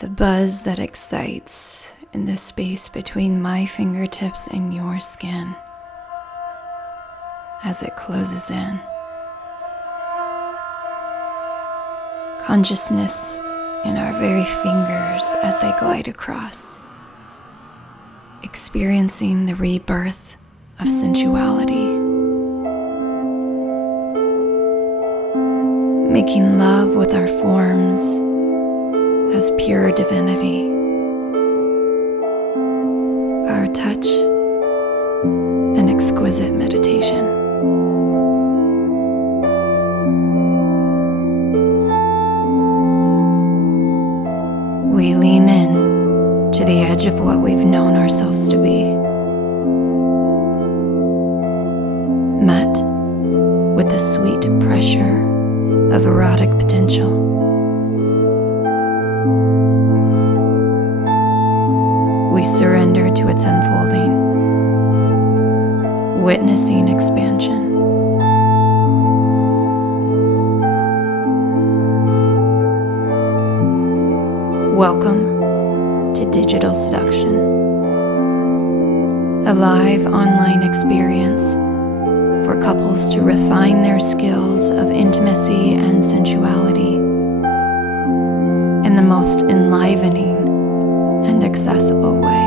The buzz that excites in the space between my fingertips and your skin as it closes in. Consciousness in our very fingers as they glide across, experiencing the rebirth of sensuality. Making love with our forms as pure divinity. Our touch, an exquisite meditation. We lean in to the edge of what we've known ourselves to be, met with the sweet pressure of erotic potential. We surrender to its unfolding, witnessing expansion. Welcome to Digital Seduction, a live online experience for couples to refine their skills of intimacy and sensuality in the most enlivening and accessible way.